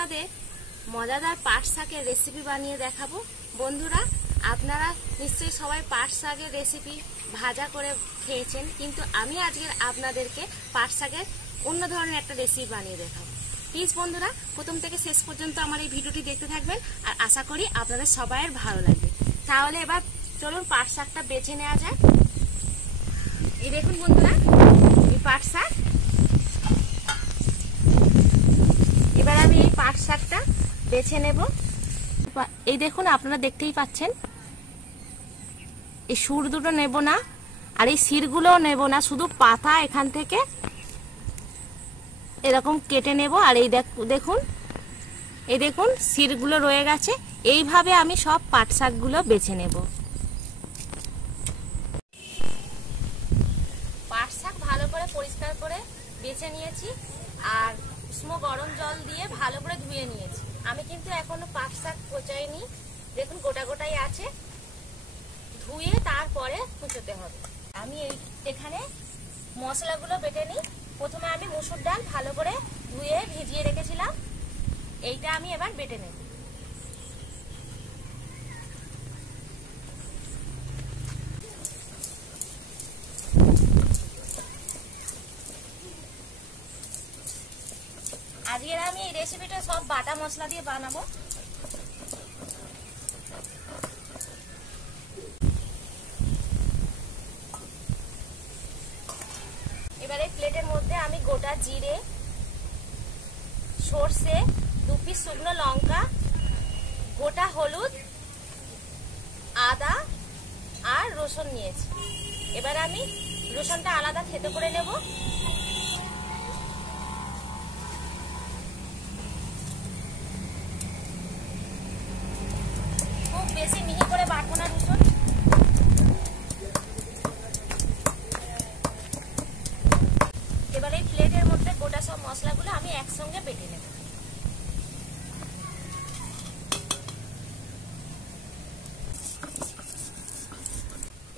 আপনাদের মজাদার পাট শাকের রেসিপি বানিয়ে দেখাবো। বন্ধুরা, আপনারা নিশ্চয়ই সবাই পাট শাকের রেসিপি ভাজা করে খেয়েছেন, কিন্তু আমি আজকে আপনাদেরকে পাট শাকের অন্য ধরনের একটা রেসিপি বানিয়ে দেখাবো। প্লিজ বন্ধুরা, প্রথম থেকে শেষ পর্যন্ত আমার এই ভিডিওটি দেখতে থাকবেন, আর আশা করি আপনাদের সবাইয়ের ভালো লাগবে। তাহলে এবার চলুন পাট শাকটা বেছে নেওয়া যায়। এই দেখুন বন্ধুরা, এই পাট শাক। এবার আমি এই পাট শাকটা বেছে নেব। এই দেখুন, আপনারা দেখতেই পাচ্ছেন, এই সুর দুটো নেব না, আর এই শিরগুলোও নেব না, শুধু পাতা এখান থেকে এরকম কেটে নেব। আর এই দেখুন, এই দেখুন শিরগুলো রয়ে গেছে। এইভাবে আমি সব পাট শাকগুলো বেছে নেব। পাট শাক ভালো করে পরিষ্কার করে বেছে নিয়েছি, আর উষ্ণ গরম জল দিয়ে ভালো করে ধুয়ে নিয়েছি। আমি কিন্তু এখনো পাট শাক কোচাইনি, দেখুন গোটা গোটাই আছে। ধুয়ে তারপরে কুচোতে হবে। আমি এখানে মশলাগুলো বেটে নিই। প্রথমে আমি মসুর ডাল ভালো করে ধুয়ে ভিজিয়ে রেখেছিলাম, এইটা আমি এবার বেটে নেব। আজকের আমি এই রেসিপিটা সব বাটা মশলা দিয়ে বানাবো। এবারে প্লেটের মধ্যে আমি গোটা জিরে, সর্ষে, 2 পিস শুকনো লঙ্কা, গোটা হলুদ, আদা আর রসুন নিয়েছি। এবার আমি রসুনটা আলাদা থেতো করে নেব। খুব বেশি মিহি করে বাটবো না রসুন। এবার এই প্লেটের মধ্যে গোটা সব মশলাগুলো আমি একসঙ্গে বেটে নেব।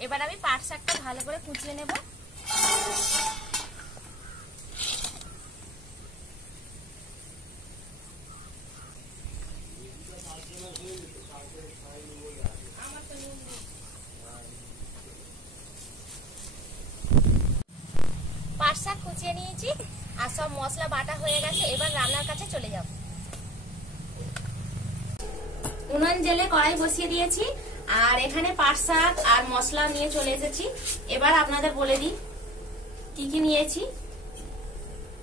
এবার আমি পাট শাকটা ভালো করে কুচিয়ে নেব। পাট শাক কুচিয়ে নিয়েছি, আর সব মশলা বাটা হয়ে গেছে। এবার রান্নার কাছে চলে যাব। উনুন জেলে কড়াই বসিয়ে দিয়েছি, আর এখানে পাট শাক আর মশলা নিয়ে চলে এসেছি। এবার আপনাদের বলে দিই কি কি নিয়েছি।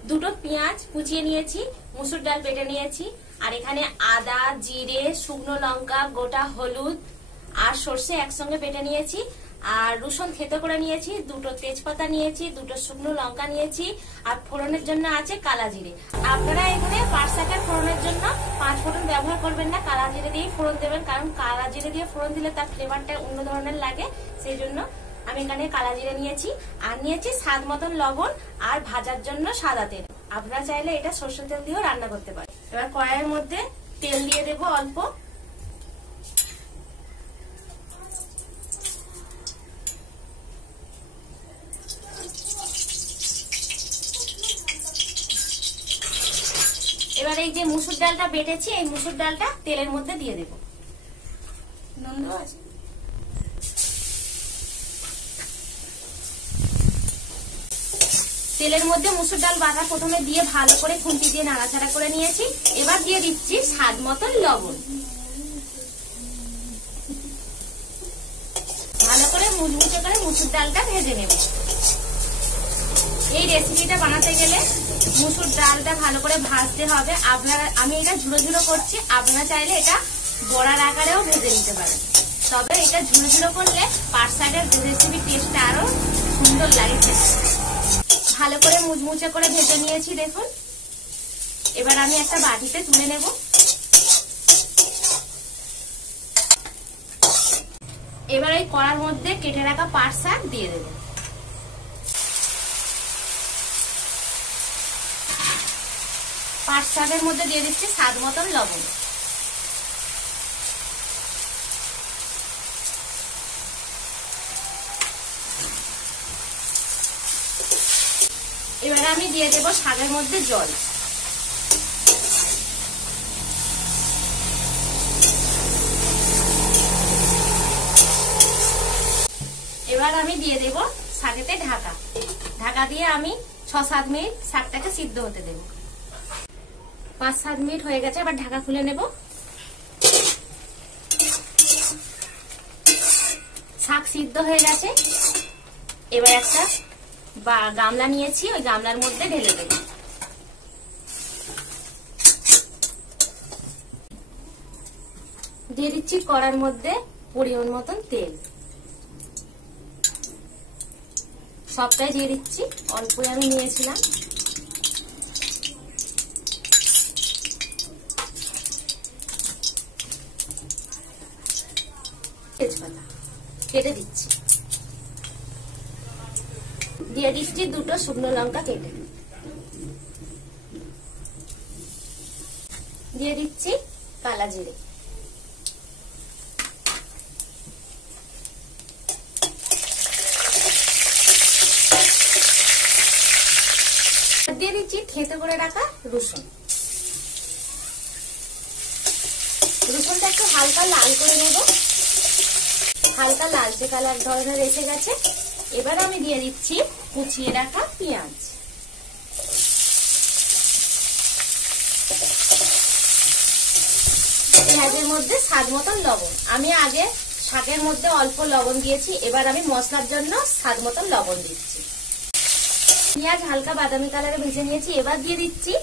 2টো পেঁয়াজ কুচিয়ে নিয়েছি, মসুর ডাল বেটে নিয়েছি, আর এখানে আদা, জিরে, শুকনো লঙ্কা, গোটা হলুদ আর সর্ষে একসঙ্গে বেটে নিয়েছি, আর রসুন থেতো করে নিয়েছি, 2টো তেজপাতা নিয়েছি, 2টো শুকনো লঙ্কা নিয়েছি, আর ফোড়নের জন্য আছে কালা জিরে। আপনারা এখানে পাট শাকের ফোড়নের জন্য 5 ফোড়ন ব্যবহার করবেন না, কালা জিরে দিয়ে ফোড়ন দেবেন, কারণ কালা জিরে দিয়ে ফোড়ন দিলে তার ফ্লেভারটা অন্য ধরনের লাগে। সেই জন্য আমি এখানে কালা জিরে নিয়েছি, আর নিয়েছি স্বাদ মতন লবণ, আর ভাজার জন্য সাদা তেল। আপনারা চাইলে এটা সরষের তেল দিয়েও রান্না করতে পারেন। এবার কড়াইয়ের মধ্যে তেল দিয়ে দেবো অল্প। এবার এই যে মুসুর ডালটা বেটেছি, এই মুসুর ডালটা তেলের মধ্যে দিয়ে দেব। তেলের মধ্যে মুসুর ডাল বাটা প্রথমে দিয়ে ভালো করে খুন্তি দিয়ে নাড়াচাড়া করে নিয়েছি। এবার দিয়ে দিচ্ছি স্বাদ মতন লবণ। ভালো করে মুচমুচে করে মুসুর ডালটা ভেজে নেব। এই রেসিপিটা বানাতে গেলে মুসুর ডালটা ভালো করে ভাজতে হবে। আমি এটা ঝুড়ো ঝুড়ো করছি, আপনারা চাইলে এটা বড়ার আকারেও ভেজে নিতে পারেন। তবে এটা ঝুড়ো ঝুড়ো করলে পাট শাকের রেসিপি টেস্টটা আরো সুন্দর লাগে খেতে। ভালো করে মুচমুচে করে ভেজে নিয়েছি দেখুন। এবার আমি একটা বাটিতে তুলে নেব। এবার এই কড়ার মধ্যে কেটে রাখা পাট শাক দিয়ে দেব। পাট শাকের মধ্যে দিয়ে দিচ্ছি স্বাদ মতন লবণ। এবারে আমি দিয়ে দেব শাকের মধ্যে জল। এবার আমি দিয়ে দেব শাকেতে ঢাকা। ঢাকা দিয়ে আমি 6-7 মিনিট শাকটাকে সিদ্ধ হতে দেব। 5-7 মিনিট হয়ে গেছে, এবার ঢাকা খুলে নেব। শাক সিদ্ধ হয়ে গেছে। এবার একটা গামলা নিয়েছি, ওই গামলার মধ্যে ঢেলে দেব। দিয়ে দিচ্ছি কড়ার মধ্যে পরিমাণ মতন তেল। সবটাই দিয়ে দিচ্ছি, অল্পই আমি নিয়েছিলাম। তেজপাতা কেটে দিচ্ছি, দিয়ে দিচ্ছি 2টো শুকনো লঙ্কা কেটে, দিয়ে দিচ্ছি কালা জিরে, দিয়ে দিচ্ছি থেঁতো করে রাখা রসুন। রসুনটা একটু হালকা লাল করে নেব। হালকা লালচে কালার ধরনের এসে গেছে। এবার আমি দিয়ে দিচ্ছি কুচিয়ে রাখা পেঁয়াজ। পেঁয়াজের মধ্যে স্বাদ মতন লবণ। আমি আগে শাকের মধ্যে অল্প লবণ দিয়েছি, এবার আমি মশলার জন্য স্বাদ মতন লবণ দিচ্ছি। পেঁয়াজ হালকা বাদামি কালারে ভেজে নিয়েছি। এবার দিয়ে দিচ্ছি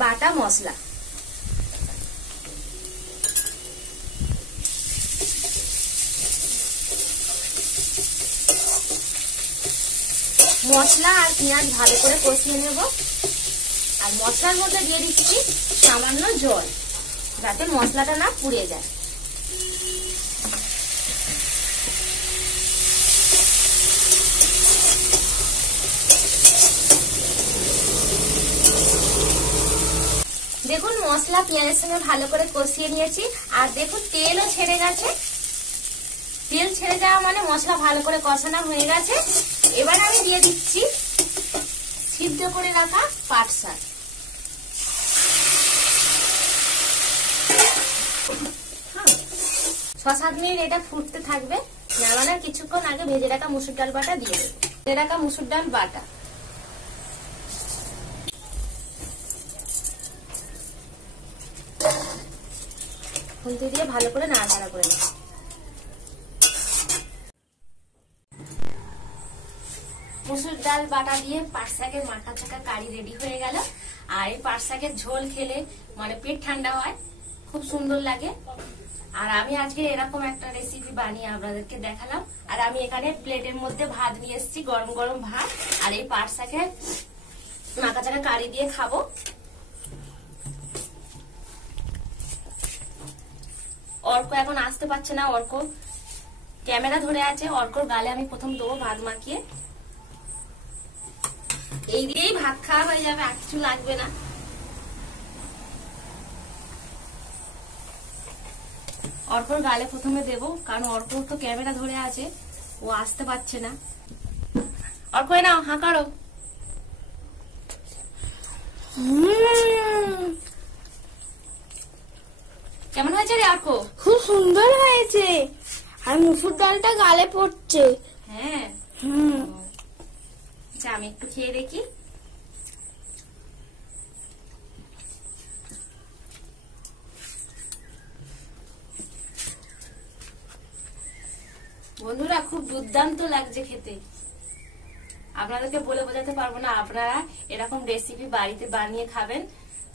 বাটা মশলা। মশলা আর পেঁয়াজ ভালো করে কষিয়ে নেব। আর মশলার মধ্যে দিয়ে দিচ্ছি সামান্য জল, যাতে মশলাটা না পুড়ে যায়। দেখুন মশলা পেঁয়াজের সঙ্গে ভালো করে কষিয়ে নিয়েছি। আর দেখুন তেলও ছেড়ে গেছে। তেল ছেড়ে যাওয়া মানে মশলা ভালো করে কষানো হয়ে গেছে। এবার আমি দিয়ে দিচ্ছি সিদ্ধ করে রাখা পাট শাক। হ্যাঁ, 6-7 মিনিট এটা ফুটতে থাকবে। নামানোর কিছুক্ষণ আগে ভেজে রাখা মুসুর ডাল বাটা দিয়ে দেবো। ভেজে রাখা মুসুর ডাল বাটা, খুন্তি দিয়ে ভালো করে নাড়াচাড়া করে নেব। মুসুর ডাল বাটা দিয়ে পাট শাকের মাখা চাকা কারি রেডি হয়ে গেল। আর এই পাট শাকের ঝোল খেলে মানে পেট ঠান্ডা হয়, খুব সুন্দর লাগে। আর আমি আজকে এরকম একটা রেসিপি বানিয়ে আপনাদেরকে দেখালাম। আর আমি এখানে প্লেটের মধ্যে ভাত নিয়ে এসেছি, গরম গরম ভাত। আর এই পাট শাকের মাখা চাকা কারি দিয়ে খাবো। অর্ক এখন আসতে পারছে না, অর্ক ক্যামেরা ধরে আছে। অর্কর গালে আমি প্রথম দেবো ভাত মাখিয়ে। এই দিয়েই ভাত খাওয়া হয়ে যাবে, আর কিছু লাগবে না। অর্কর গালে প্রথমে দেবো, কারণ অর্ক তো ক্যামেরা ধরে আছে, ও আসতে পারছে না। অর্ক নাও, হাঁ করো। কেমন হয়েছে রে অর্ক? খুব সুন্দর হয়েছে। আর মুসুর ডালটা গালে পড়ছে। হ্যাঁ, আচ্ছা আমি একটু খেয়ে দেখি। বন্ধুরা খুব দুর্দান্ত লাগছে খেতে। আপনাদেরকে বলে বোঝাতে পারবো না। আপনারা এরকম রেসিপি বাড়িতে বানিয়ে খাবেন।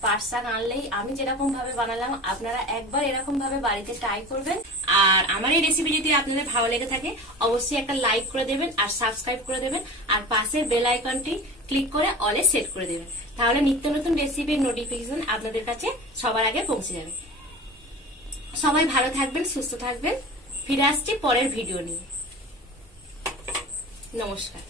পাট শাক আনলেই আমি যেরকম ভাবে বানালাম, আপনারা একবার এরকম ভাবে বাড়িতে ট্রাই করবেন। আর আমার এই রেসিপি যদি আপনাদের ভালো লেগে থাকে, অবশ্যই একটা লাইক করে দেবেন আর সাবস্ক্রাইব করে দেবেন। আর পাশের বেল আইকনটি ক্লিক করে অলে সেট করে দেবেন। তাহলে নিত্য নতুন রেসিপির নোটিফিকেশন আপনাদের কাছে সবার আগে পৌঁছে যাবে। সবাই ভালো থাকবেন, সুস্থ থাকবেন। ফিরে আসছি পরের ভিডিও নিয়ে। নমস্কার।